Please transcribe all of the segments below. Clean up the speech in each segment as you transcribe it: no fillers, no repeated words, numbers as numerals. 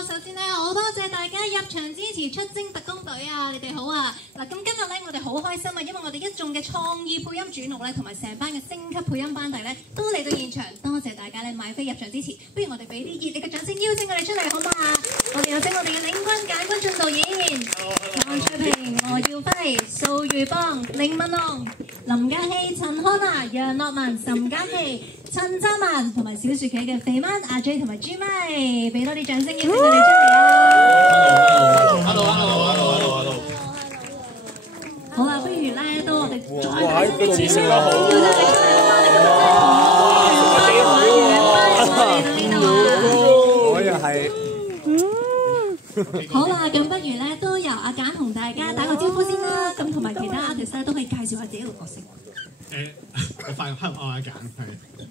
首先咧，好多謝大家入場支持出征特工隊啊！你哋好啊！嗱，咁今日咧，我哋好開心啊，因為我哋一眾嘅創意配音主腦咧，同埋成班嘅星級配音班底咧，都嚟到現場。多謝大家咧買飛入場支持，不如我哋俾啲熱烈嘅掌聲邀請佢哋出嚟好嗎？我哋有請我哋嘅領軍簡君進導演、黃翠萍、羅耀輝、蘇裕邦、凌文龍、林嘉熙、陳康娜、楊樂文、岑嘉琪、陳澤文同埋小雪企嘅肥媽阿 J 同埋朱咪，俾多啲掌聲邀請佢哋出嚟啊 ！Hello， 好啦，不如咧到我哋再哇！個字識得好喎，我又係。好啦，咁不如咧都由阿簡同大家打個招呼先啦，咁同埋其他 artist 咧都可以介紹下自己個角色。我發現我阿簡係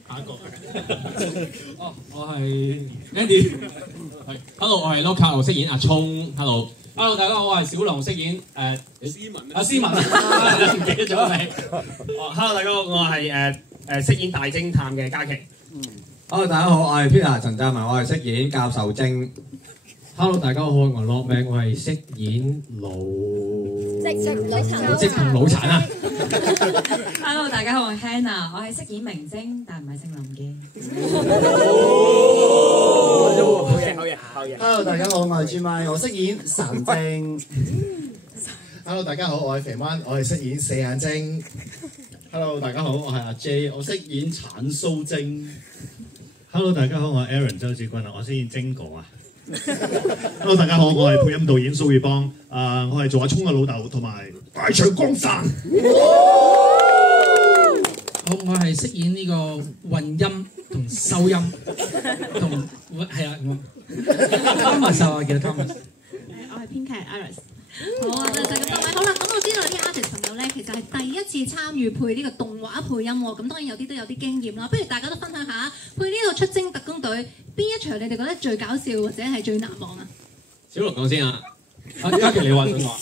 下一個。哦，我係 Andy。係 ，Hello， 我係 Loka， 我飾演阿聰。Hello， 大家好，我係小龍，飾演斯文啊，唔記得咗你。Hello， 大家好，我係飾演大偵探嘅嘉琪。Hello， 大家好，我係 Peter 陳澤文，我係飾演教授精。Hello， 大家好，我係樂明，我係飾演職勤腦殘啊。Hello， 大家好，我係 Hannah， 我係飾演明晶，但唔係姓林嘅。好嘢。Hello， 大家好，我係朱咪，我飾演神精。Hello， 大家好，我係肥灣，我係飾演四眼睛。Hello， 大家好，我係阿 J， 我飾演鏟鬚精。Hello， 大家好，我係 Aaron 周志軍啊，我飾演精哥啊。Hello， 大家好，我係配音導演蘇裕邦，我係做阿聰嘅老豆，同埋大長江山。好，我係飾演呢個混音同收音同係啊，Thomas 啊，叫 Thomas。我係編劇 Iris。好啊，就係咁多位。好啦，咁我知道啲 artist 朋友咧，其實係第一次參與配呢個動畫配音喎。咁當然有啲都有啲經驗啦。不如大家都分享下配呢個出征特工隊邊一場你哋覺得最搞笑或者係最難忘啊？小龍講先啊，嘉琪你話先話。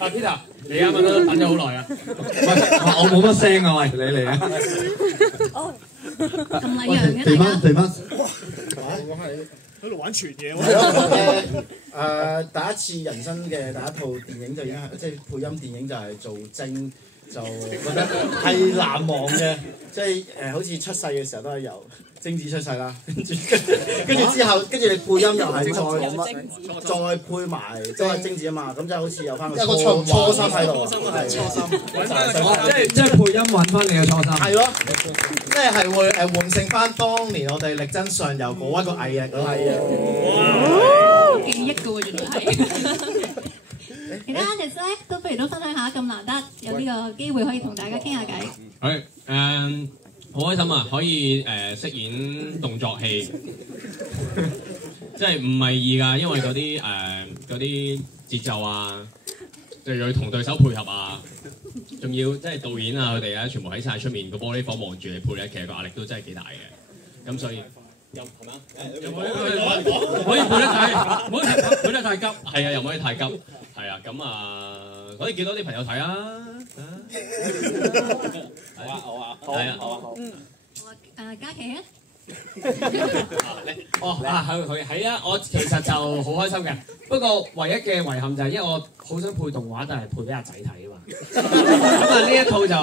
阿 Peter， 你啱啱都等咗好耐啊。我冇乜聲啊，喂，你嚟啊！咁禮讓嘅大家。肥媽，我係喺度玩傳嘢喎。第一次人生嘅第一套電影就已經係即係配音電影就係做精，就覺得係難忘嘅。即係好似出世嘅時候都係由精子出世啦，跟住之後，跟住你配音又係再配埋都係精子啊嘛，咁即係好似有翻個初心喺度，係初心，即係配音揾翻你嘅初心。係咯，即係會喚醒翻當年我哋力爭上游嗰一個毅力咯。係啊，記憶嘅喎，原來係。其他 artist 咧都不如都分享下，咁難得有呢個機會可以同大家傾下偈。係好開心啊！可以飾演動作戲，即係唔係易㗎，因為嗰啲節奏啊，就要同對手配合啊，仲要即係導演啊佢哋啊，全部喺晒出面個玻璃房望住你配咧，其實個壓力都真係幾大嘅。咁所以又係嘛？又唔可以配得太，唔可以配得太急，係啊，又唔可以太急，係啊，咁啊，可以叫多啲朋友睇啊！好啊，係啊，好。嘉琪啊！佢係啊！我其實就好開心嘅，不過唯一嘅遺憾就係因為我好想配動畫，但係配俾阿仔睇啊嘛。咁啊呢一套就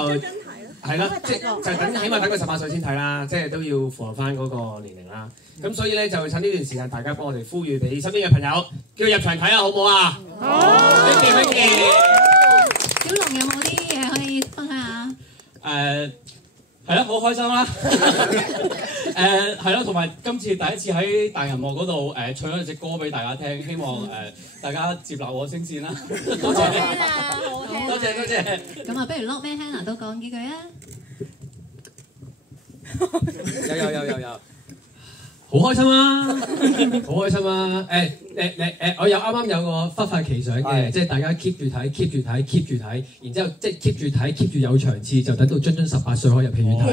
係啦，即係就等起碼等佢18歲先睇啦，即係都要符合翻嗰個年齡啦。咁所以咧就趁呢段時間，大家幫我哋呼籲俾身邊嘅朋友叫佢入場睇啊，好唔好啊？好。Thank you。小龍有冇啲嘢可以分享下？係咯，好開心啦！係咯，同埋今次第一次喺大銀幕嗰度唱咗隻歌俾大家聽，希望大家接納我聲線啦。多謝，多謝。咁啊，不如 Lockman Hannah 都講幾句啊！有。好開心啊！好開心啊！我啱啱有個忽發奇想嘅，即係大家 keep 住睇，然之後即係 keep 住睇，keep 住有場次，就等到津18歲可以入戲院睇。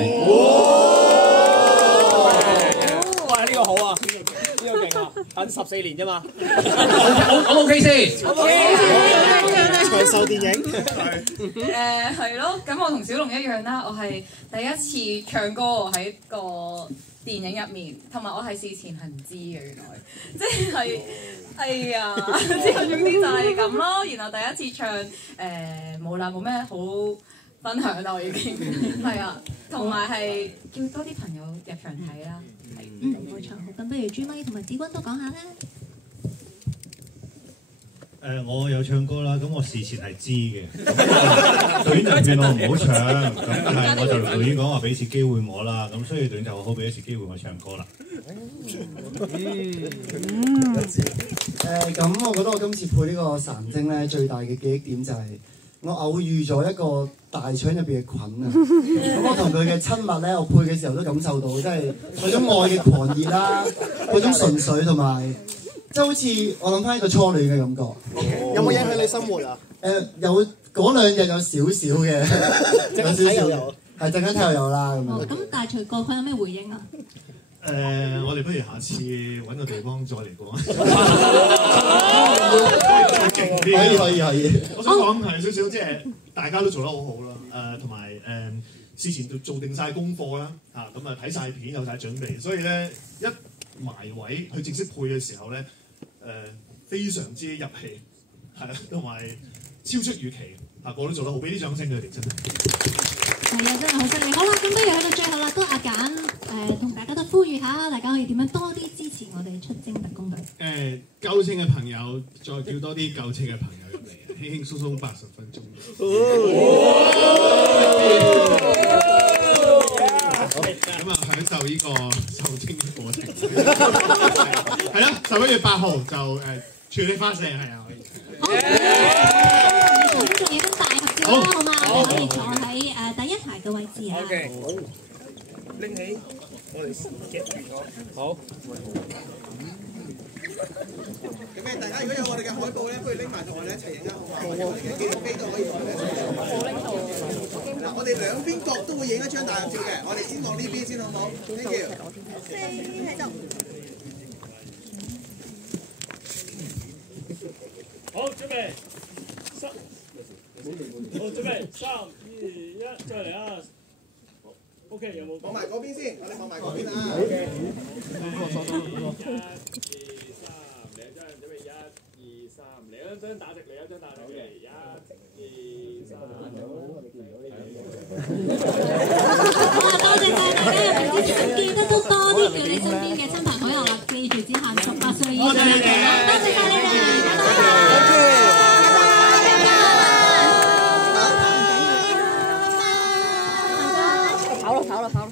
哇！呢個好啊，呢個勁啊，等14年啫嘛。我 OK 先。長壽電影。係咯，咁我同小龍一樣啦，我係第一次唱歌喺個電影入面，同埋我係事前係唔知嘅，原來即係哎呀，之後總之就係咁咯。然後第一次唱冇啦，冇咩好分享啦，我已經係啊，同埋係叫多啲朋友入場睇啦。冇錯，好咁，不如朱咪同埋子君都講下啦。我有唱歌啦，咁我事前係知嘅，導演就勸我唔好唱，咁但係我就導演講話俾次機會我啦，咁所以導演就好俾一次機會我唱歌啦。咁我覺得我今次配呢個殘精咧，最大嘅記憶點就係我偶遇咗一個大腸入邊嘅菌啊！咁我同佢嘅親密咧，我配嘅時候都感受到，即係嗰種愛嘅狂熱啦，嗰種純粹同埋。即係好似我諗翻一個初戀嘅感覺。有冇影響你生活啊？有嗰兩日有少少嘅，陣間睇又有，係陣間睇又有啦咁樣。咁大徐過佢有咩回應啊？我哋不如下次揾個地方再嚟講。可以。我想講係少少，即係大家都做得好好啦。同埋事前做定晒功課啦，咁啊睇晒片有晒準備，所以咧一埋位去正式配嘅時候咧。非常之入戲，係啦，同埋超出預期，個個都做得好，俾啲掌聲佢哋真係。係啊，真係好犀利。好啦，咁不如去到最後啦，都阿簡同大家都呼籲下，大家可以點樣多啲支持我哋出征特工隊。夠稱嘅朋友，再叫多啲夠稱嘅朋友入嚟，輕輕鬆鬆80分鐘。咁啊，享受呢個受精嘅過程。係咯，11月8號就全力發射係啊，可以。好，咁同觀眾影張大合照啦，好嘛？我哋可以坐喺第一排嘅位置啊。OK， 好，拎起，我哋夾住咗。好。咁大家如果有我哋嘅海報咧，不如拎埋同我哋一齊影啦，好嘛？我哋嘅紀錄機都可以同我哋一齊。我拎到。嗱，我哋兩邊角都會影一張大合照嘅，我哋先望呢邊先好唔好 ？Thank you。喺度。好，準備。好，準備，3、2、1，再嚟啊！ OK， 有冇？望埋嗰邊先，我哋望埋嗰邊啦。1、2、3，兩張，準備1、2、3，兩張打直，另一張打直嘅，1、2、3。好啊，多謝晒大家入嚟支持，記得都多啲叫你身邊嘅親朋好友啦，記住只限18歲以上嘅人啦。多謝晒你哋，拜拜。跑了。